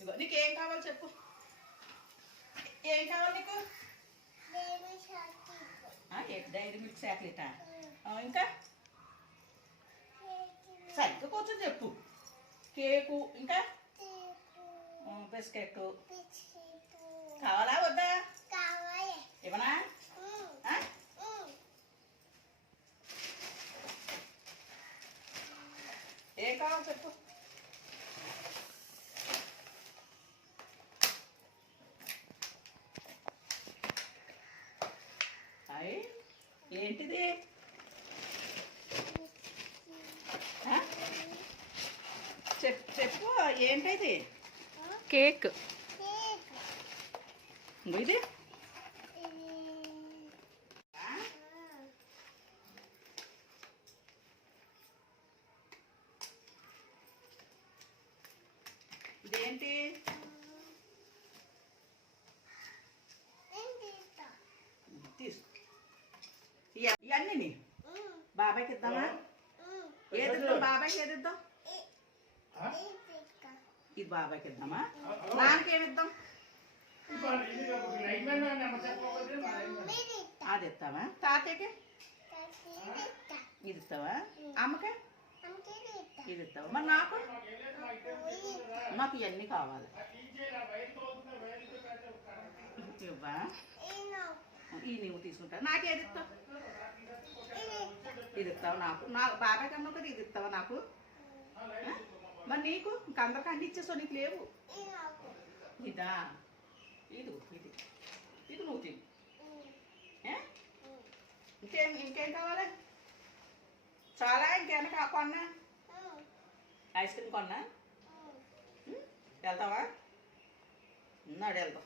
ఇదిగో నీకు ఏం కావాలి చెప్పు. ఏం కావాలి నీకు? డైరీ మిల్క్ చాక్లెటా? ఇంకా? సరిగ్గా కూర్చొని చెప్పు. కేకు ఇంకా? బిస్కెట్ కావాలా వద్దా ఇవ్వనా ఆ? ఏం కావాలి చెప్పు అయ్ ఏంటిది? ఆ? చెప్పు ఏంటిది? కేక్. ఇది? ఇదేంటి? ఇవన్నీ బాబాయ్కి ఇద్దామా? ఏది ఇద్దాం బాబాయ్కి ఏది ఇద్దాం ఇది బాబాయ్కి ఇద్దామా? నాన్నకి ఏమి ఇద్దాం అది ఇస్తావా? తాతయ్యకి? ఇది ఇస్తావా? అమ్మకి? ఇది ఇస్తావా? మరి నాకు? నాకు ఇవన్నీ కావాలి. ఇవ్వా? ఈ నువ్వు తీసుకుంటా. నాకేది ఇస్తావు? ఇది ఇస్తావు నాకు. నాకు బాబాయ్ కన్నా ఒకటి ఇది ఇస్తావా నాకు మరి నీకు? ఇంక అందరికి అన్ని ఇచ్చేసావు నీకు లేవు. ఇదా. ఇది ఇది. ఇది నువ్వు తిను. ఇంకేం ఇంకేం కావాలి? చాలా ఇంకేమైనా కా కొన్నా? ఐస్ క్రీమ్ కొన్నా? వెళ్తావా? ఉన్నాడు వెళ్తాం